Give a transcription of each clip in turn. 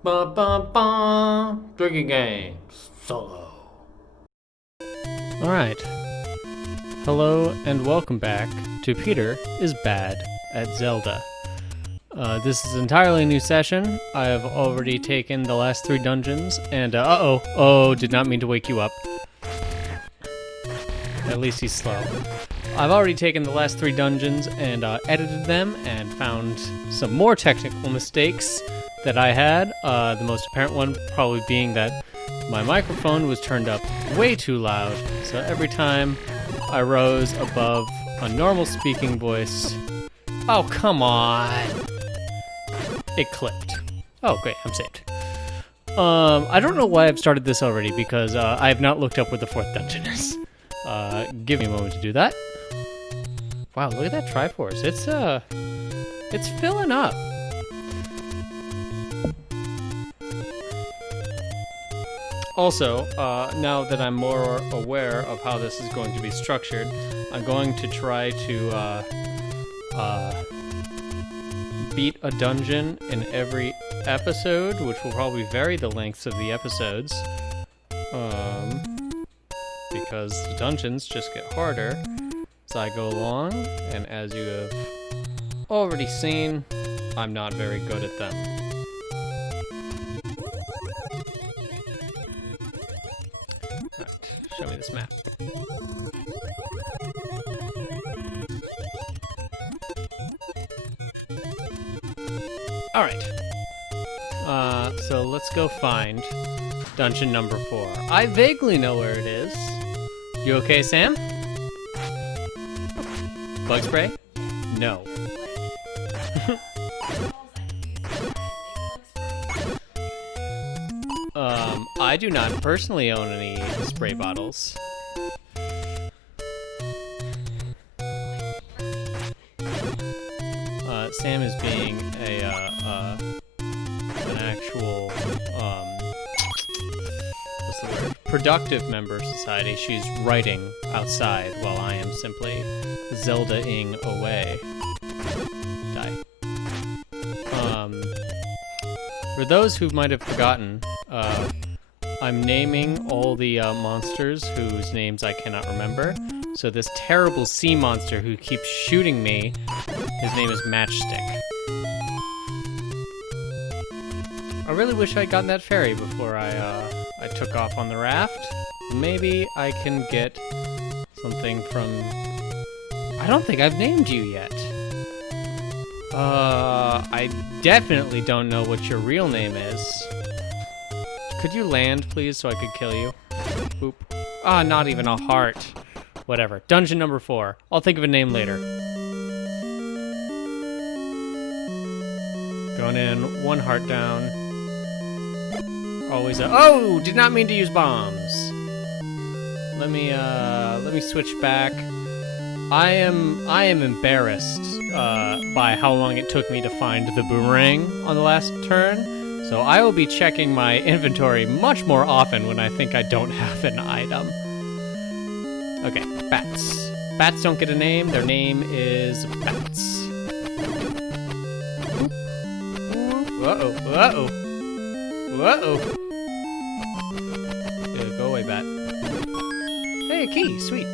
Ba ba ba. Drinking game. Solo. Alright. Hello and welcome back to Peter is Bad at Zelda. This is an entirely new session. I have already taken the last 3 dungeons and, did not mean to wake you up. At least he's slow. I've already taken the last 3 dungeons and edited them and found some more technical mistakes that I had. The most apparent one probably being that my microphone was turned up way too loud, so every time I rose above a normal speaking voice... Oh, come on! It clipped. Oh, great, I'm saved. I don't know why I've started this already, because I have not looked up where the 4th dungeon is. Give me a moment to do that. Wow, look at that Triforce. It's filling up. Also, now that I'm more aware of how this is going to be structured, I'm going to try to beat a dungeon in every episode, which will probably vary the lengths of the episodes, because the dungeons just get harder as I go along, and as you have already seen, I'm not very good at them. Alright, show me this map. Alright. So let's go find dungeon number 4. I vaguely know where it is. You okay, Sam? Bug spray? No. I do not personally own any spray bottles. Sam is being an actual, what's the word? Productive member of society. She's writing outside while I am simply Zelda-ing away. Die. For those who might have forgotten, I'm naming all the monsters whose names I cannot remember. So this terrible sea monster who keeps shooting me, his name is Matchstick. I really wish I'd gotten that fairy before I took off on the raft. Maybe I can get something from... I don't think I've named you yet. I definitely don't know what your real name is. Could you land, please, so I could kill you? Boop. Ah, not even a heart. Whatever. Dungeon number 4. I'll think of a name later. Going in, 1 heart down. Always a... Oh! Did not mean to use bombs. Let me switch back. I am embarrassed by how long it took me to find the boomerang on the last turn. So I will be checking my inventory much more often when I think I don't have an item. Okay, bats. Bats don't get a name. Their name is bats. Uh-oh, uh-oh. Uh-oh. Yeah, go away, bat. Hey, a key, sweet.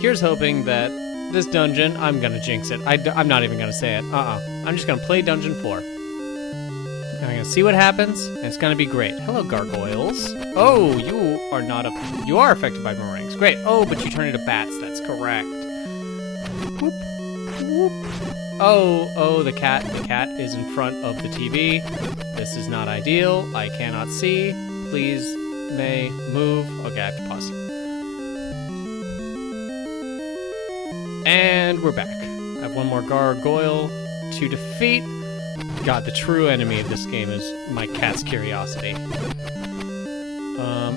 Here's hoping that this dungeon, I'm gonna jinx it. I'm not even gonna say it. I'm just gonna play dungeon 4. I'm gonna see what happens, and it's gonna be great. Hello, gargoyles. Oh, you are not you are affected by boomerangs. Great. Oh, but you turn into bats. That's correct. Whoop, whoop. Oh, the cat. The cat is in front of the TV. This is not ideal. I cannot see. Please, may move. Okay, I have to pause. And we're back. I have 1 more gargoyle to defeat. God, the true enemy of this game is my cat's curiosity.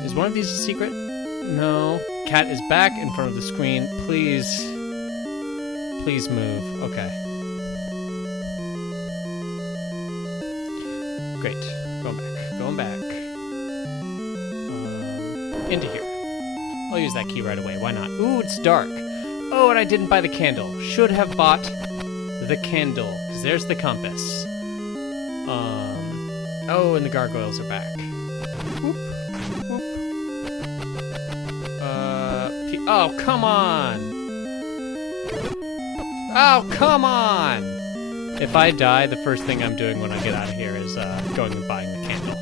Is one of these a secret? No. Cat is back in front of the screen. Please. Please move. Okay. Great. Going back. Going back. Into here. I'll use that key right away. Why not? Ooh, it's dark. Oh, and I didn't buy the candle. Should have bought the candle, because there's the compass. Oh, and the gargoyles are back. Whoop, whoop. Oh, come on! Oh, come on! If I die, the first thing I'm doing when I get out of here is going and buying the candle.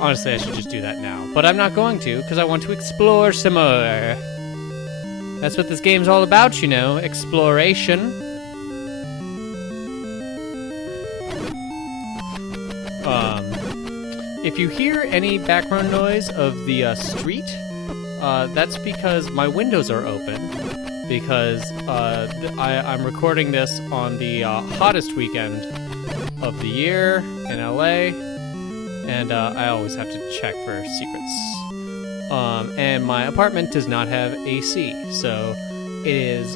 Honestly, I should just do that now. But I'm not going to, because I want to explore some more. That's what this game's all about, you know, exploration. If you hear any background noise of the street, that's because my windows are open. Because I'm recording this on the hottest weekend of the year in LA, and I always have to check for secrets. And my apartment does not have AC, so there's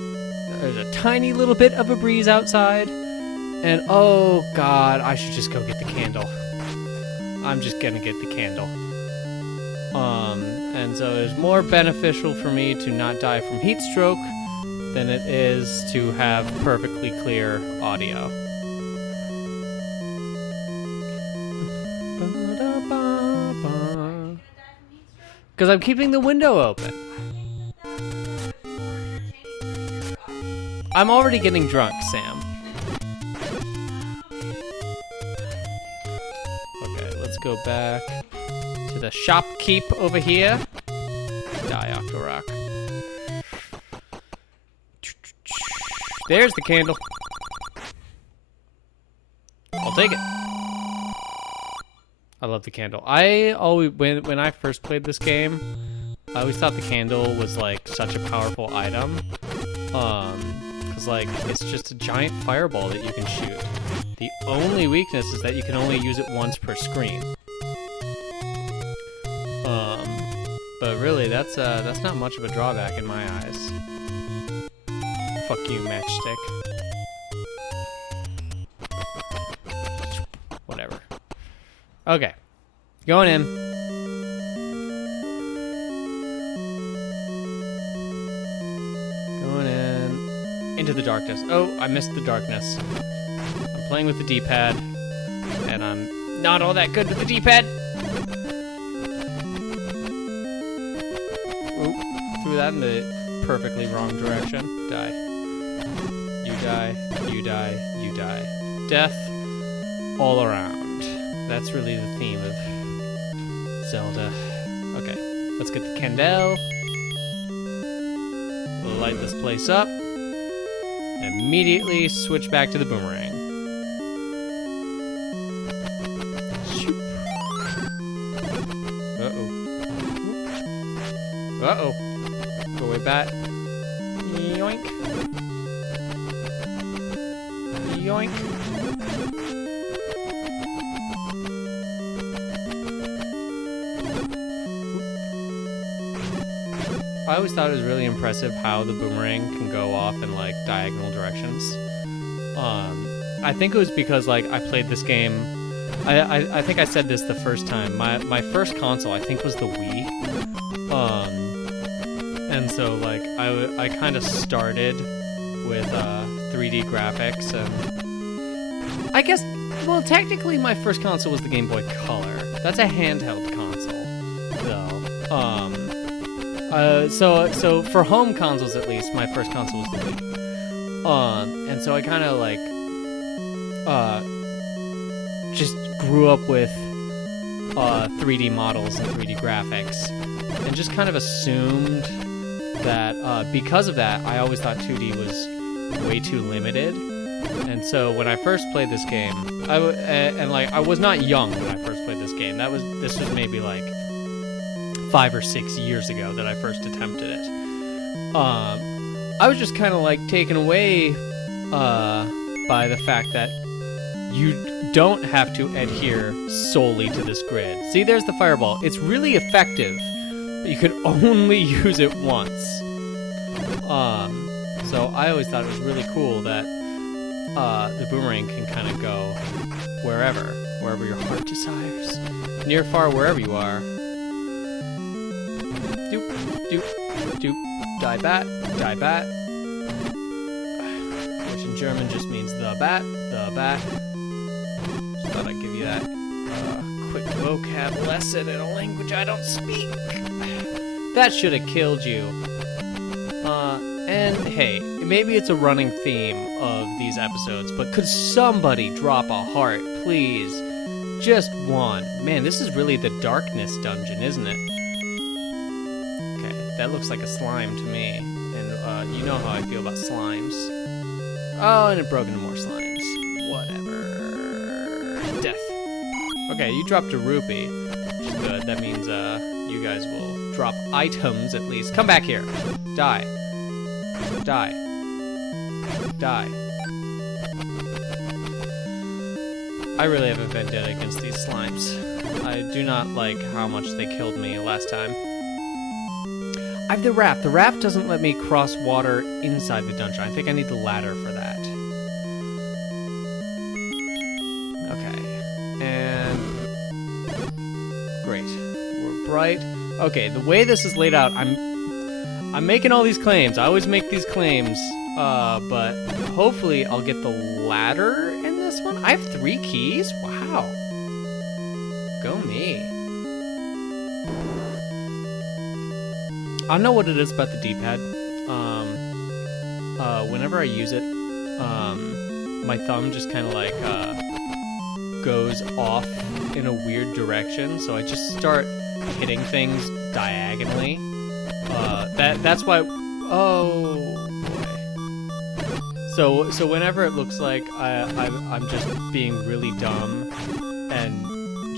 a tiny little bit of a breeze outside, and oh god, I should just go get the candle. I'm just gonna get the candle. And so it's more beneficial for me to not die from heat stroke than it is to have perfectly clear audio. Because I'm keeping the window open. I'm already getting drunk, Sam. Okay, let's go back to the shopkeep over here. Die, Octorok. There's the candle. I'll take it. I love the candle. I always, when I first played this game, I always thought the candle was like such a powerful item. Cause like it's just a giant fireball that you can shoot. The only weakness is that you can only use it once per screen. But really, that's not much of a drawback in my eyes. Fuck you, matchstick. Whatever. Okay. Going in. Going in. Into the darkness. Oh, I missed the darkness. I'm playing with the D-pad. And I'm not all that good with the D-pad. Oop. Threw that in the perfectly wrong direction. Die. You die, you die, you die. Death all around. That's really the theme of Zelda. Okay, let's get the candle. We'll light this place up. Immediately switch back to the boomerang. Uh-oh. Uh-oh. Go way back. Yoink. Yoink. I always thought it was really impressive how the boomerang can go off in like diagonal directions. I think it was because like I played this game. I think I said this the first time. My first console I think was the Wii. And so like I kind of started with 3D graphics, and I guess, well, technically my first console was the Game Boy Color. That's a handheld console, though. So for home consoles at least, my first console was the Wii. And so I kind of like just grew up with 3D models and 3D graphics, and just kind of assumed that because of that, I always thought 2D was way too limited. And so when I first played this game, I was not young when I first played this game. This was maybe like 5 or 6 years ago that I first attempted it. I was just kind of like taken away by the fact that you don't have to adhere solely to this grid. See, there's the fireball. It's really effective, but you can only use it once. So I always thought it was really cool that the boomerang can kind of go wherever your heart desires. Near, far, wherever you are. Doop, doop, doop. Die bat, die bat. Which in German just means the bat, I give you that quick vocab lesson in a language I don't speak? That should have killed you. And hey, maybe it's a running theme of these episodes, but could somebody drop a heart, please? Just one. Man, this is really the darkness dungeon, isn't it? Okay, that looks like a slime to me. And you know how I feel about slimes. Oh, and it broke into more slimes. Whatever. Death. Okay, you dropped a rupee, which is good. That means you guys will drop items at least. Come back here. Die. Die. Die. I really have a vendetta against these slimes. I do not like how much they killed me last time. I have the raft. The raft doesn't let me cross water inside the dungeon. I think I need the ladder for that. Okay. And... great. We're bright. Okay, the way this is laid out, I'm making all these claims. I always make these claims, but hopefully I'll get the ladder in this one. I have 3 keys? Wow. Go me. I don't know what it is about the D-pad. Whenever I use it, my thumb just kind of like goes off in a weird direction, so I just start hitting things diagonally. That's why. Oh boy. So whenever it looks like I'm just being really dumb and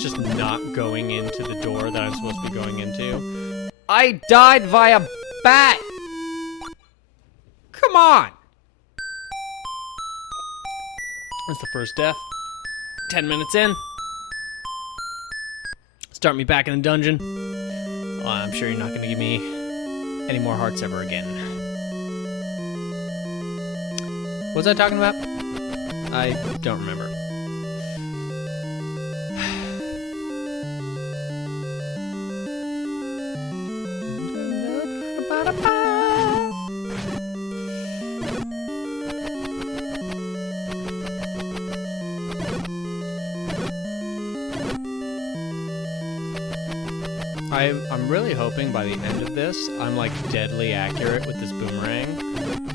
just not going into the door that I'm supposed to be going into, I died via bat. Come on. That's the first death. 10 minutes in. Start me back in the dungeon. Well, I'm sure you're not going to give me any more hearts ever again. What was I talking about? I don't remember. I'm really hoping by the end of this, I'm like deadly accurate with this boomerang.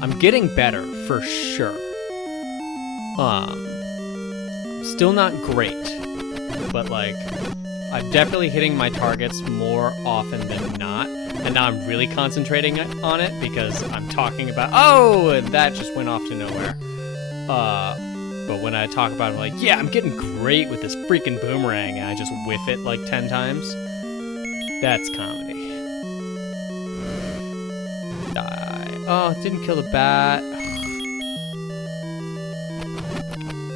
I'm getting better, for sure. Still not great, but like, I'm definitely hitting my targets more often than not. And now I'm really concentrating on it because I'm talking about, oh, and that just went off to nowhere. But when I talk about it, I'm like, yeah, I'm getting great with this freaking boomerang, and I just whiff it like 10 times. That's comedy. Die. Oh, it didn't kill the bat.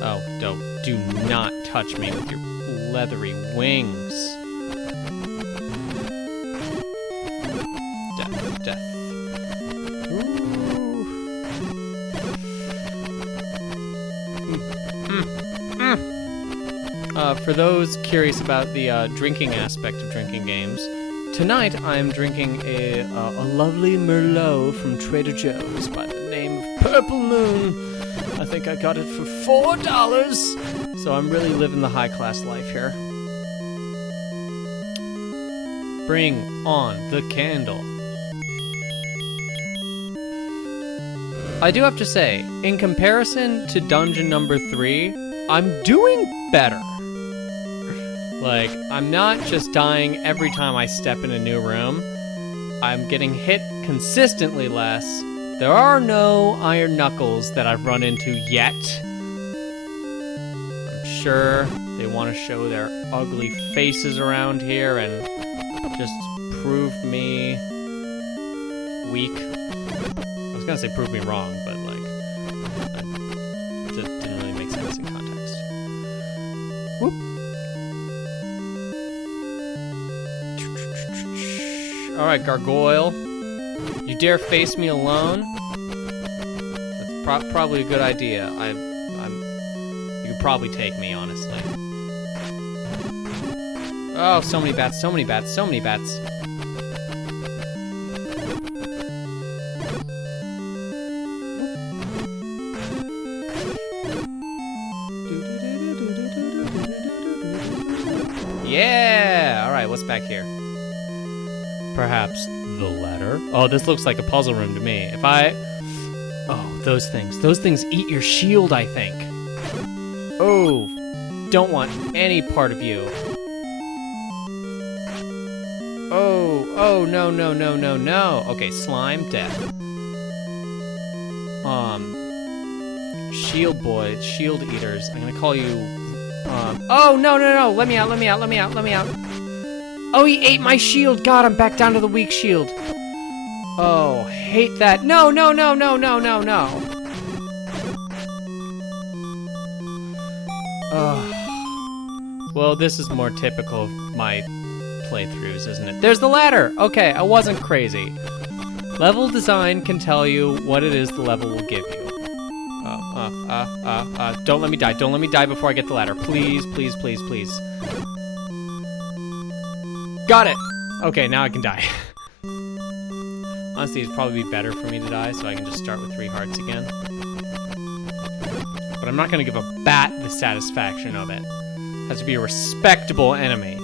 Oh, do not touch me with your leathery wings. Death, death. For those curious about the drinking aspect of drinking games, tonight I'm drinking a lovely Merlot from Trader Joe's by the name of Purple Moon. I think I got it for $4, so I'm really living the high-class life here. Bring on the candle. I do have to say, in comparison to dungeon number 3, I'm doing better. Like, I'm not just dying every time I step in a new room. I'm getting hit consistently less. There are no iron knuckles that I've run into yet. I'm sure they want to show their ugly faces around here and just prove me weak. I was gonna say prove me wrong, but like, it just didn't really make sense in context. Whoop. All right, gargoyle. You dare face me alone? That's probably a good idea. You could probably take me, honestly. Oh, so many bats, so many bats, so many bats. Yeah! Alright, what's back here? Perhaps the ladder? Oh, this looks like a puzzle room to me. If I... Oh, those things. Those things eat your shield, I think. Oh, don't want any part of you. Oh, no, no, no, no, no. Okay, slime, death. Shield boy, shield eaters. I'm gonna call you, oh, no, no, no, let me out, let me out, let me out, let me out. Oh, he ate my shield. God, I'm back down to the weak shield. Oh, hate that. No, no, no, no, no, no, no. Well, this is more typical of my playthroughs, isn't it? There's the ladder. Okay, I wasn't crazy. Level design can tell you what it is the level will give you. Don't let me die. Don't let me die before I get the ladder. Please, please, please, please. Got it. Okay, now I can die. Honestly, it'd probably be better for me to die, so I can just start with 3 hearts again. But I'm not gonna give a bat the satisfaction of it. It has to be a respectable enemy.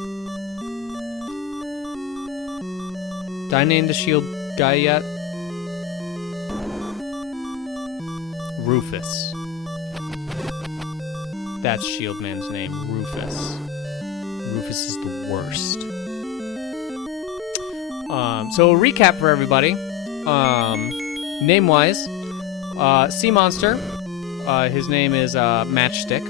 Did I name the shield guy yet? Rufus. That's Shield Man's name, Rufus. Rufus is the worst. So a recap for everybody. Name-wise, Sea Monster. His name is Matchstick.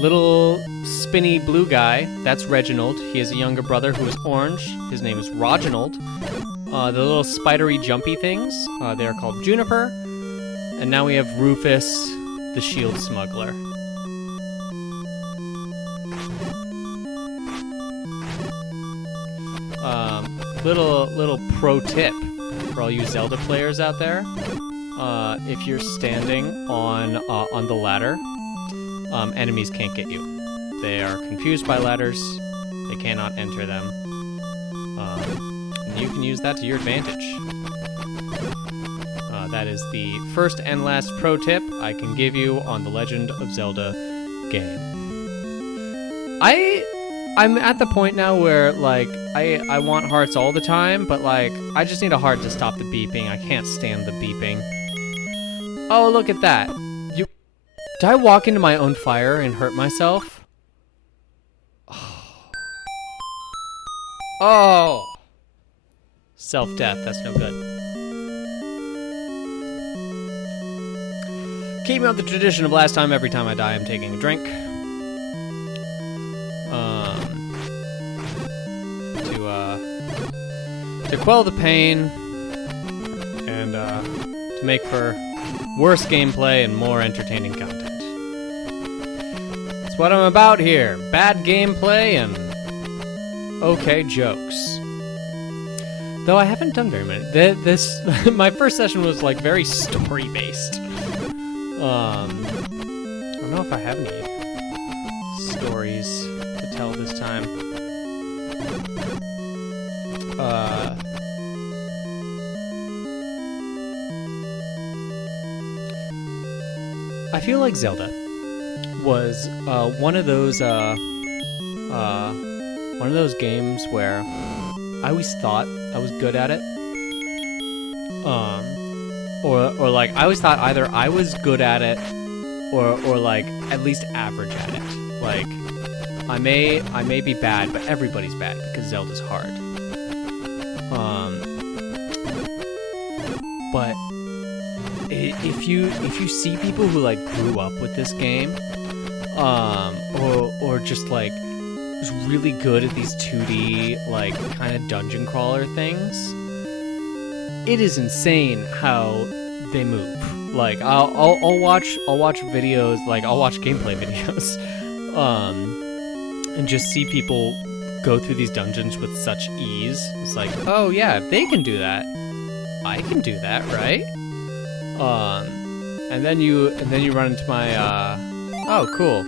Little spinny blue guy, that's Reginald. He has a younger brother who is orange. His name is Roginald. The little spidery jumpy things, they are called Juniper. And now we have Rufus, the shield smuggler. Little pro tip for all you Zelda players out there. If you're standing on the ladder, enemies can't get you. They are confused by ladders. They cannot enter them. And you can use that to your advantage. That is the first and last pro tip I can give you on the Legend of Zelda game. I'm at the point now where, like, I want hearts all the time, but, like, I just need a heart to stop the beeping. I can't stand the beeping. Oh, look at that. Did I walk into my own fire and hurt myself? Oh. Self-death, that's no good. Keeping up the tradition of last time, every time I die, I'm taking a drink. To quell the pain and to make for worse gameplay and more entertaining content. That's what I'm about here. Bad gameplay and okay jokes. Though I haven't done very many. My first session was like very story-based. I don't know if I have any stories to tell this time. I feel like Zelda was one of those games where I always thought I was good at it, or like I always thought either I was good at it, or like at least average at it. Like I may be bad, but everybody's bad because Zelda's hard. But if you see people who like grew up with this game, or just like was really good at these 2D like kind of dungeon crawler things, it is insane how they move. Like I'll watch videos, like I'll watch gameplay videos, and just see people go through these dungeons with such ease. It's like, oh yeah, if they can do that, I can do that, right? And then you run into my oh cool.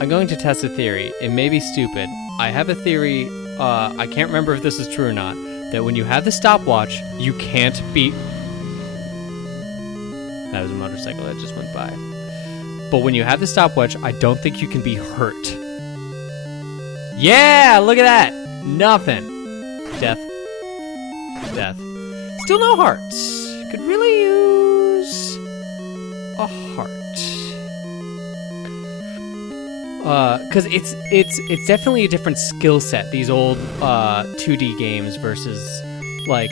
I'm going to test a theory. It may be stupid. I have a theory, I can't remember if this is true or not, that when you have the stopwatch, you can't be... That was a motorcycle that just went by. But when you have the stopwatch, I don't think you can be hurt Yeah, look at that. Nothing. Death. Death. Still no hearts. Could really use a heart. Cause it's definitely a different skill set, these old 2D games versus like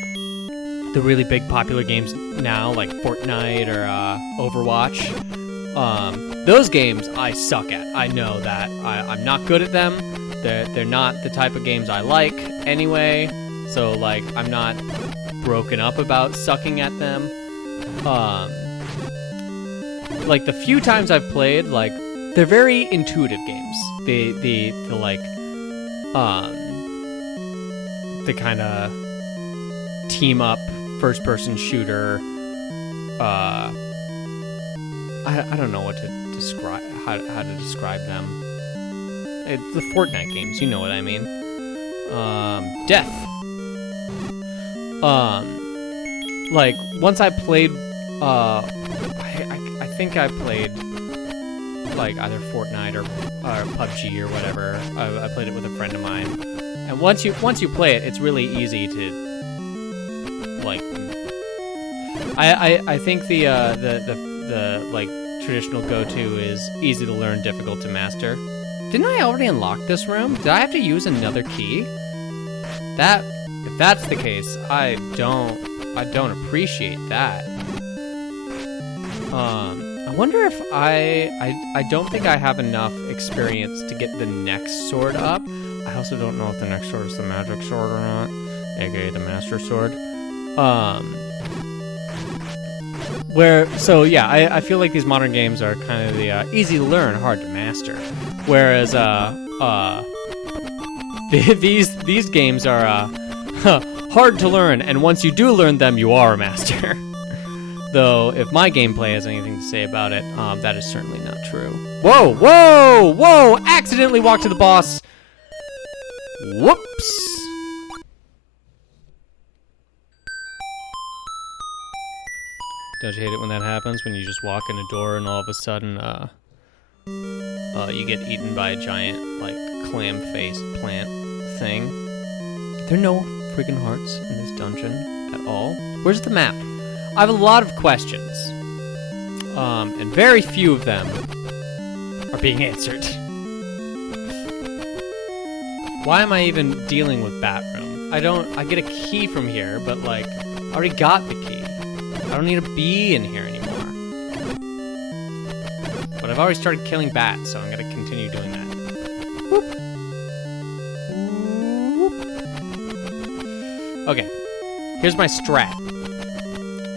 the really big popular games now, like Fortnite or Overwatch. Those games I suck at. I know that. I'm not good at them. They're not the type of games I like anyway. So like I'm not broken up about sucking at them. Like the few times I've played, like they're very intuitive games. The like the kind of team up first person shooter. I don't know what to describe how to describe them. It's the Fortnite games, you know what I mean. Death. Like once I played, I think I played like either Fortnite or PUBG or whatever. I played it with a friend of mine, and once you play it, it's really easy to like. I think the like traditional go-to is easy to learn, difficult to master. Didn't I already unlock this room? Did I have to use another key? If that's the case, I don't appreciate that. I wonder if I don't think I have enough experience to get the next sword up. I also don't know if the next sword is the magic sword or not, aka the master sword. So yeah, I feel like these modern games are kind of the easy to learn, hard to master. Whereas these games are hard to learn, and once you do learn them, you are a master. Though, if my gameplay has anything to say about it, that is certainly not true. Whoa, whoa, whoa! Accidentally walked to the boss. Whoops. Don't you hate it when that happens? When you just walk in a door and all of a sudden, you get eaten by a giant, like, clam-faced plant thing? There are no freaking hearts in this dungeon at all. Where's the map? I have a lot of questions, and very few of them are being answered. Why am I even dealing with Batroom? I get a key from here, but like, I already got the key. I don't need to be in here anymore. But I've already started killing bats, so I'm gonna continue doing that. Whoop. Whoop. Okay, here's my strat.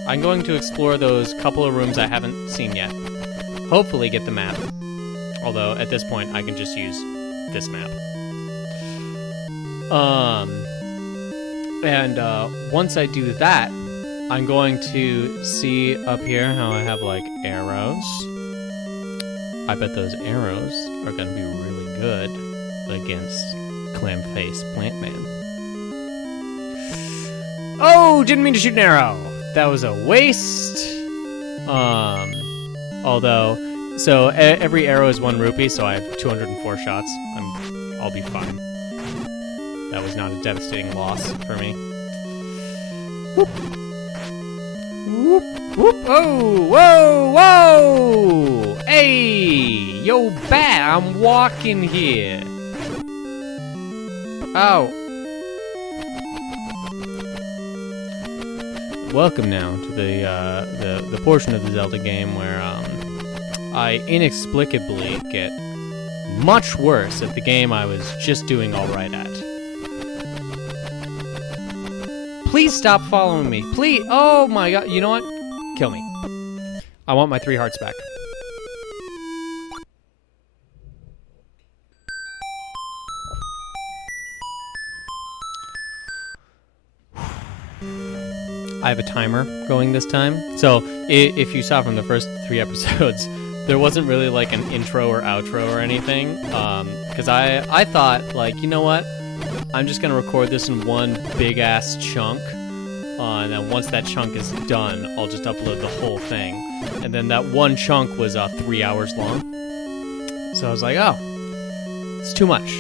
I'm going to explore those couple of rooms I haven't seen yet. Hopefully get the map. Although, at this point, I can just use this map. Once I do that, I'm going to see up here how I have, like, arrows. I bet those arrows are going to be really good against Clam-Face Plant Man. Oh, didn't mean to shoot an arrow. That was a waste. So every arrow is 1 rupee, so I have 204 shots. I'll be fine. That was not a devastating loss for me. Whoop. Whoop, whoop, oh, whoa, whoa! Hey, yo, bat, I'm walking here. Oh. Welcome now to the portion of the Zelda game where I inexplicably get much worse at the game I was just doing all right at. Please stop following me. Please. Oh my god. You know what? Kill me. I want my 3 hearts back. I have a timer going this time. So if you saw from the first 3 episodes, there wasn't really like an intro or outro or anything. Because I thought, like, you know what? I'm just going to record this in one big-ass chunk, and then once that chunk is done, I'll just upload the whole thing. And then that one chunk was 3 hours long. So I was like, oh, it's too much.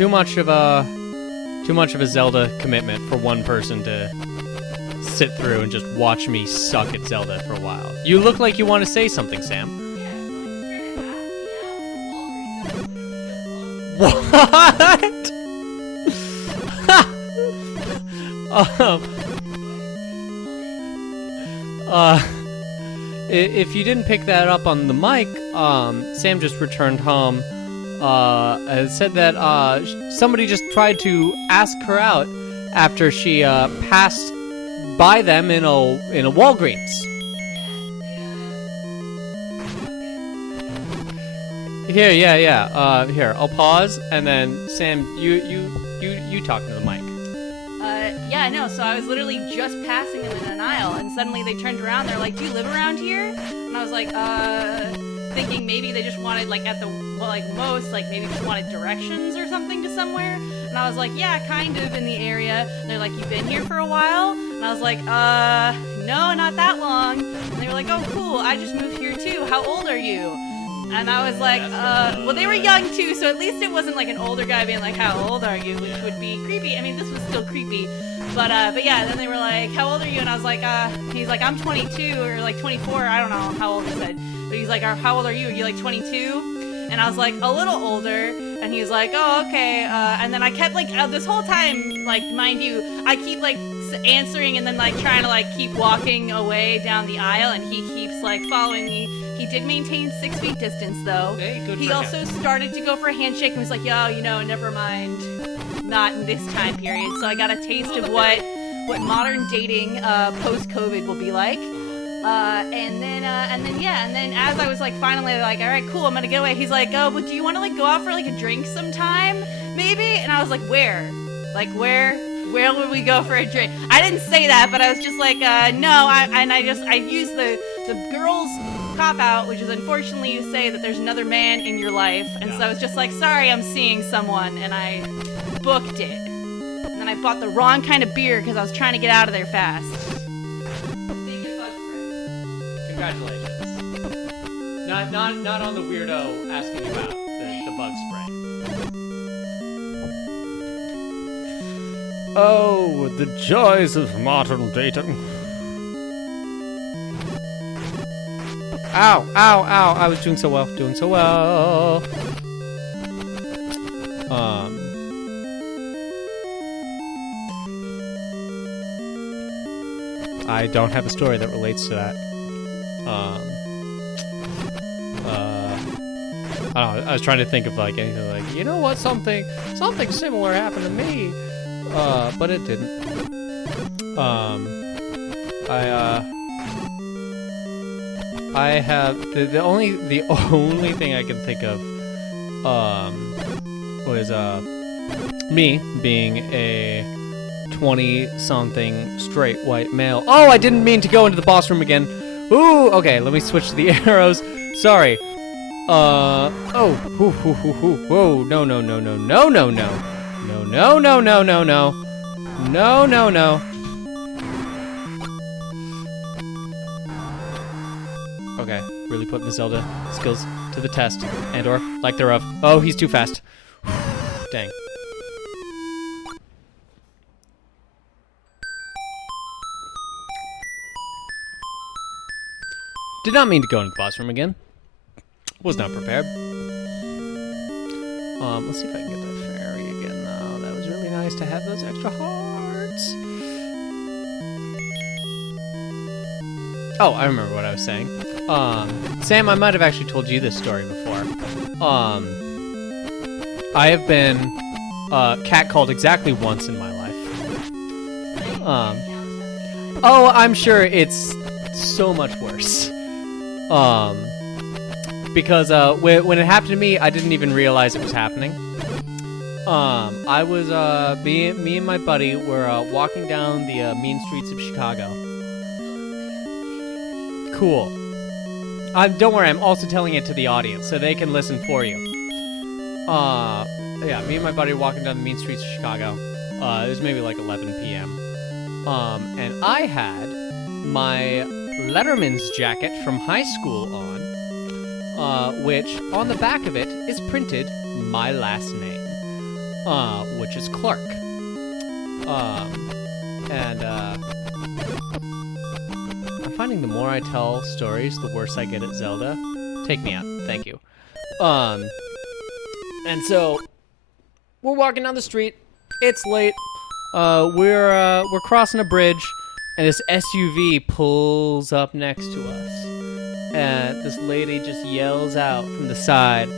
Too much of a Zelda commitment for one person to sit through and just watch me suck at Zelda for a while. You look like you want to say something, Sam. What? If you didn't pick that up on the mic, Sam just returned home. And said that somebody just tried to ask her out after she passed by them in a Walgreens. Here, yeah. Here, I'll pause, and then Sam, you talk to the mic. Yeah, no, so I was literally just passing them in an aisle, and suddenly they turned around, they're like, do you live around here? And I was like, thinking maybe they just wanted, like, at the, well, like, most, like, maybe just wanted directions or something to somewhere. And I was like, yeah, kind of in the area. And they're like, you've been here for a while? And I was like, no, not that long. And they were like, oh, cool, I just moved here too. How old are you? And I was like, well, they were young too, so at least it wasn't like an older guy being like, how old are you? Which would be creepy. I mean, this was still creepy. But yeah, then they were like, how old are you? And I was like, he's like, I'm 22 or like 24. I don't know how old he said. But he's like, how old are you? Are you like 22? And I was like, a little older. And he's like, oh, okay. And then I kept like, this whole time, like, mind you, I keep like answering and then like trying to like keep walking away down the aisle. And he keeps like following me. He did maintain 6 feet distance though. Hey, good he for also him. started to go for a handshake and was like, yo, you know, never mind. Not in this time period. So I got a taste of what modern dating post-COVID will be like. And then as I was like finally like, all right, cool, I'm gonna get away. He's like, oh, but do you want to like go out for like a drink sometime, maybe? And I was like, where? Like where would we go for a drink? I didn't say that, but I was just like, no. I used the girls cop out, which is unfortunately you say that there's another man in your life, and so I was just like, sorry, I'm seeing someone, and I booked it. And then I bought the wrong kind of beer because I was trying to get out of there fast. Congratulations. Not on the weirdo asking you out, the bug spray. Oh, the joys of modern dating. Ow. I was doing so well. I don't have a story that relates to that. I don't know, I was trying to think of like anything like, you know what, something similar happened to me, but it didn't. I have the only thing I can think of was me being a 20-something straight white male. Oh, I didn't mean to go into the boss room again. Ooh, okay, let me switch to the arrows. Sorry. Whoa, no. Okay, really putting the Zelda skills to the test, and/or lack thereof. Oh, he's too fast. Dang. Did not mean to go into the boss room again. Was not prepared. Let's see if I can get that fairy again, though. That was really nice to have those extra hearts. Oh, I remember what I was saying. Sam, I might have actually told you this story before. I have been catcalled exactly once in my life. Oh, I'm sure it's so much worse. Because when it happened to me, I didn't even realize it was happening. I was me and my buddy were walking down the mean streets of Chicago. Cool. Don't worry, I'm also telling it to the audience so they can listen for you. Yeah, me and my buddy were walking down the mean streets of Chicago. It was maybe like 11 p.m. And I had my Letterman's jacket from high school on. Which, on the back of it, is printed my last name. which is Clark. And I'm finding the more I tell stories, the worse I get at Zelda. Take me out, thank you. And so we're walking down the street. It's late. We're crossing a bridge, and this SUV pulls up next to us. And this lady just yells out from the side,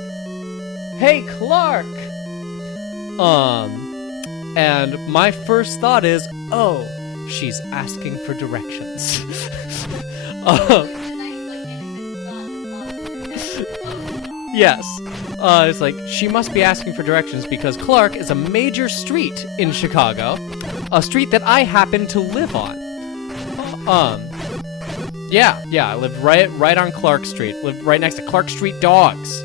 "Hey, Clark!" And my first thought is, oh, she's asking for directions. Yes. It's like, she must be asking for directions because Clark is a major street in Chicago. A street that I happen to live on. Yeah, I lived right on Clark Street. Lived right next to Clark Street Dogs.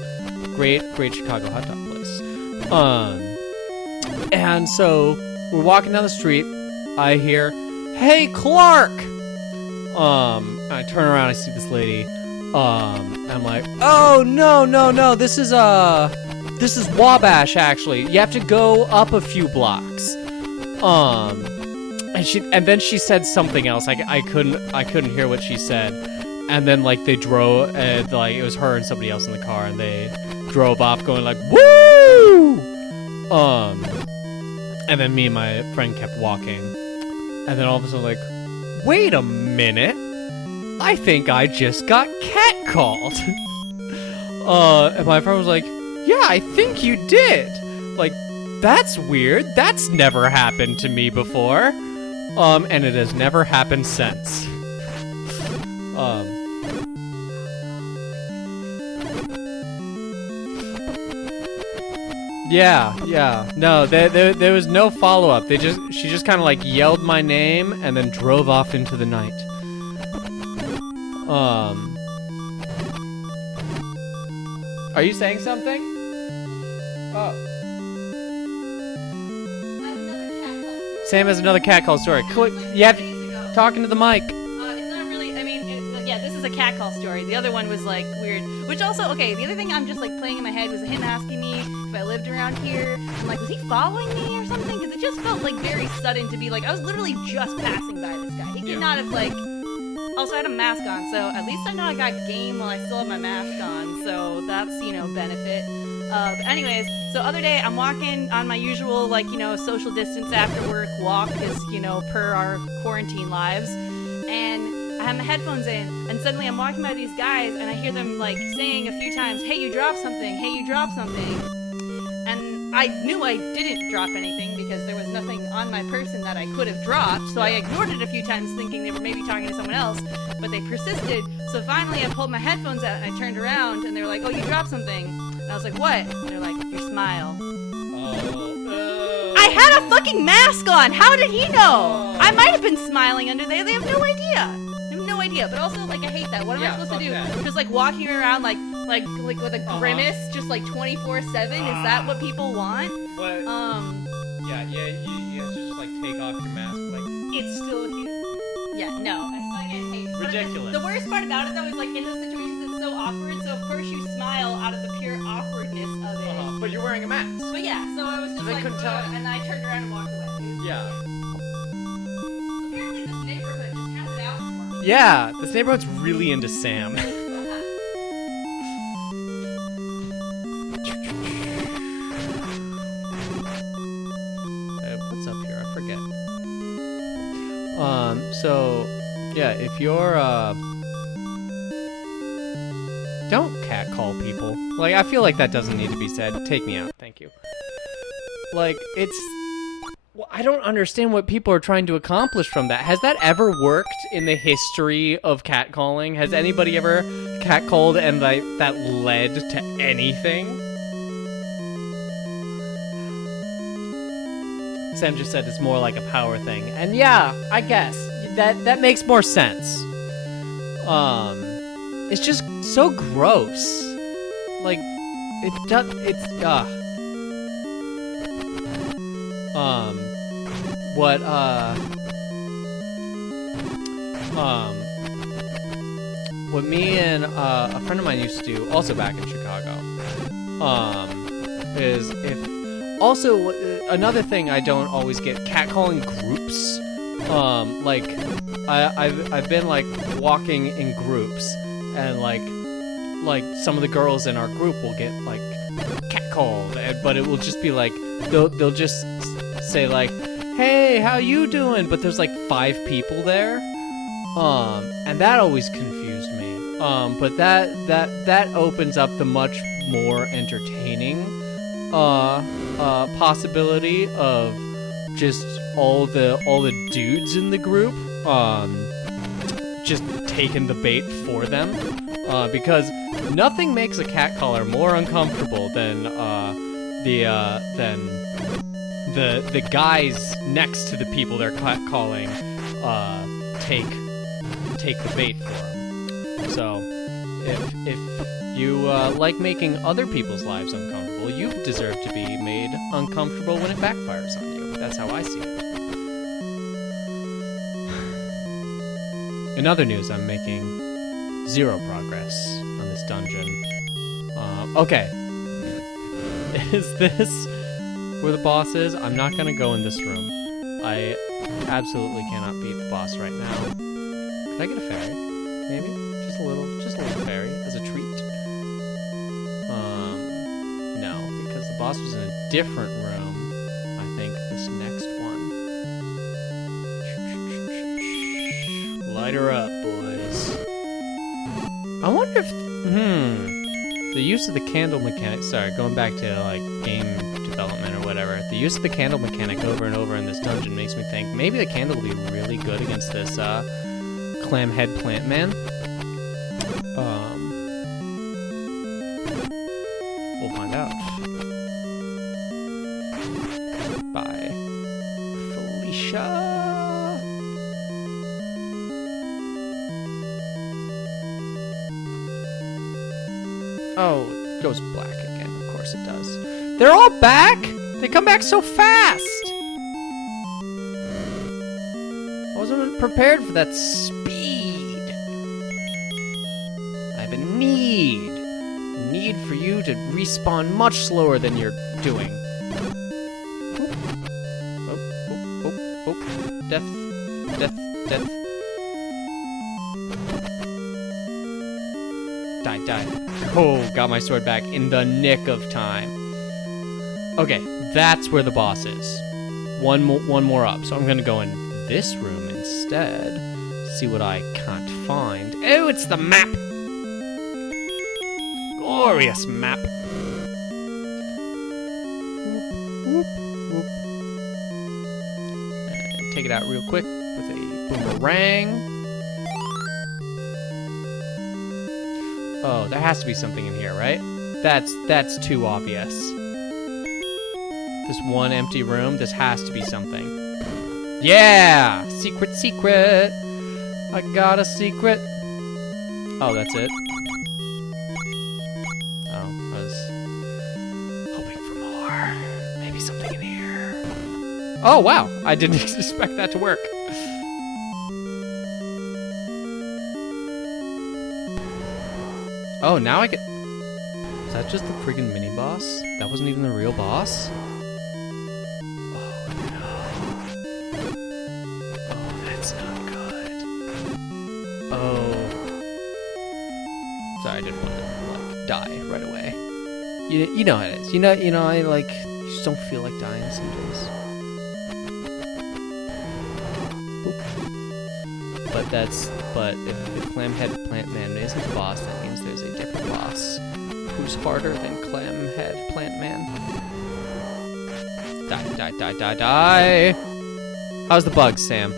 Great Chicago hot dog place. And so we're walking down the street. I hear, "Hey, Clark!" I turn around, I see this lady. I'm like, "Oh, no, this is Wabash, actually. You have to go up a few blocks." And then she said something else. I couldn't hear what she said. And then like they drove, like it was her and somebody else in the car, and they drove off going like, "Woo!" And then me and my friend kept walking. And then all of a sudden, like, wait a minute. I think I just got catcalled. And my friend was like, "Yeah, I think you did. Like, that's weird. That's never happened to me before." And it has never happened since. Yeah. No, there was no follow-up. She just kind of like yelled my name and then drove off into the night. Are you saying something? Oh. Sam has another catcall story. You have talking to the mic. It's not really. I mean, yeah, this is a catcall story. The other one was like weird. Which also, okay. The other thing I'm just like playing in my head was him asking me if I lived around here. I'm like, was he following me or something? Because it just felt like very sudden to be like I was literally just passing by this guy. He could not have like. Also, I had a mask on, so at least I know I got game while I still have my mask on. So that's benefit. But anyways, so other day I'm walking on my usual like social distance after work walk, because per our quarantine lives, and I have my headphones in, and suddenly I'm walking by these guys and I hear them like saying a few times, "Hey, you dropped something. Hey, you dropped something." And I knew I didn't drop anything because there was nothing on my person that I could have dropped, so I ignored it a few times thinking they were maybe talking to someone else, but they persisted. So finally I pulled my headphones out and I turned around and they were like, "Oh, you dropped something." And I was like, "What?" And they're like, "Your smile." I had a fucking mask on! How did he know? I might have been smiling under there. They have no idea. They have no idea. But also, like, I hate that. What am I supposed to do? That. Just like walking around like with a grimace, just like 24/7? Is that what people want? But you have to just like take off your mask, like It's still here. Yeah, no. I fucking hate it. ridiculous. The worst part about it though is like in those situations it's so awkward, so of course you smile out of the pure awkwardness of it. But you're wearing a mask. But yeah, so I was just They like, couldn't tell. and I turned around and walked away. Yeah. Apparently this neighborhood just has it out for me. Yeah, this neighborhood's really into Sam. What's up here? I forget. So, yeah, if you're, don't catcall people. Like, I feel like that doesn't need to be said. Take me out, thank you. Like, well, I don't understand what people are trying to accomplish from that. Has that ever worked in the history of catcalling? Has anybody ever catcalled and like that led to anything? Sam just said it's more like a power thing. And yeah, I guess that makes more sense. It's just so gross. Like what me and a friend of mine used to do, also back in Chicago, is if Also, another thing I don't always get, catcalling groups. Like, I've been, like, walking in groups, and, like, some of the girls in our group will get, like, catcalled, but it will just be, like, they'll just say, like, hey, how you doing? But there's, like, 5 people there, and that always confused me. But that opens up the much more entertaining, possibility of just all the dudes in the group just taking the bait for them, because nothing makes a catcaller more uncomfortable than the guys next to the people they're catcalling take the bait for them. So if you like making other people's lives uncomfortable, you deserve to be made uncomfortable when it backfires on you. That's how I see it. In other news, I'm making 0 progress on this dungeon. Okay. Is this where the boss is? I'm not gonna go in this room. I absolutely cannot beat the boss right now. Could I get a fairy? Maybe? Just a little fairy as a treat. No, because the boss was in a different room. I think this next one. Light her up, boys. I wonder if, the use of the candle mechanic, sorry, going back to, like, game development or whatever, the use of the candle mechanic over and over in this dungeon makes me think maybe the candle will be really good against this, Clamhead Plant Man. We'll find out. Bye. Felicia. Oh, it goes black again. Of course it does. They're all back? They come back so fast! I wasn't prepared for that speed. I have a need for you to respawn much slower than you're doing. Oh. Death. Die. Oh, got my sword back in the nick of time. Okay, that's where the boss is. One more up, so I'm gonna go in this room instead. See what I can't find. Oh, it's the map! Glorious map. Whoop. And take it out real quick with a boomerang. Oh, there has to be something in here, right? That's too obvious. This one empty room, this has to be something. Yeah! Secret! I got a secret. Oh, that's it. Oh, I was hoping for more. Maybe something in here. Oh, wow! I didn't expect that to work. Oh, now I get... Is that just the friggin' mini-boss? That wasn't even the real boss? Oh, no. Oh, that's not good. Oh. Sorry, I didn't want to, like, die right away. You know how it is. You know, I, like, you just don't feel like dying some days. But if the Clamhead Plant Man isn't the boss, that means there's a different boss. Who's harder than Clamhead Plant Man? Die. How's the bugs, Sam?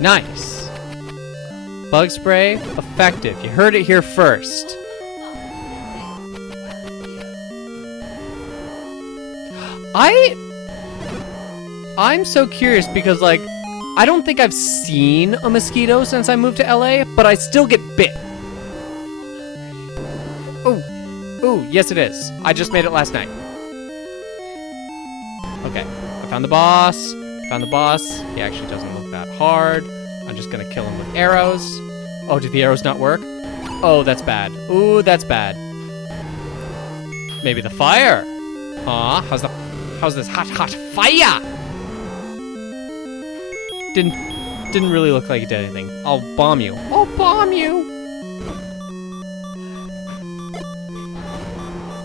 Nice. Bug spray, effective. You heard it here first. I'm so curious because, like, I don't think I've seen a mosquito since I moved to LA, but I still get bit. Ooh, yes it is. I just made it last night. Okay, I found the boss. He actually doesn't look that hard. I'm just gonna kill him with arrows. Oh, did the arrows not work? Oh, that's bad. Ooh, that's bad. Maybe the fire. Aw, how's this hot fire? Didn't really look like it did anything. I'll bomb you. I'll bomb you.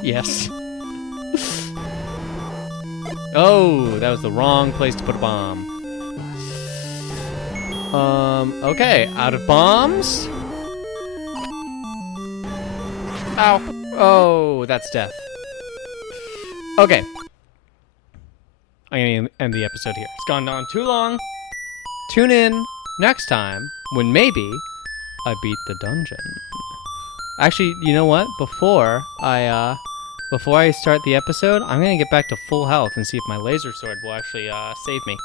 Yes. Oh, that was the wrong place to put a bomb. Okay, out of bombs. Ow. Oh, that's death. Okay. I'm gonna end the episode here. It's gone on too long. Tune in next time when maybe I beat the dungeon. Actually, you know what? Before I start the episode, I'm gonna get back to full health and see if my laser sword will actually save me.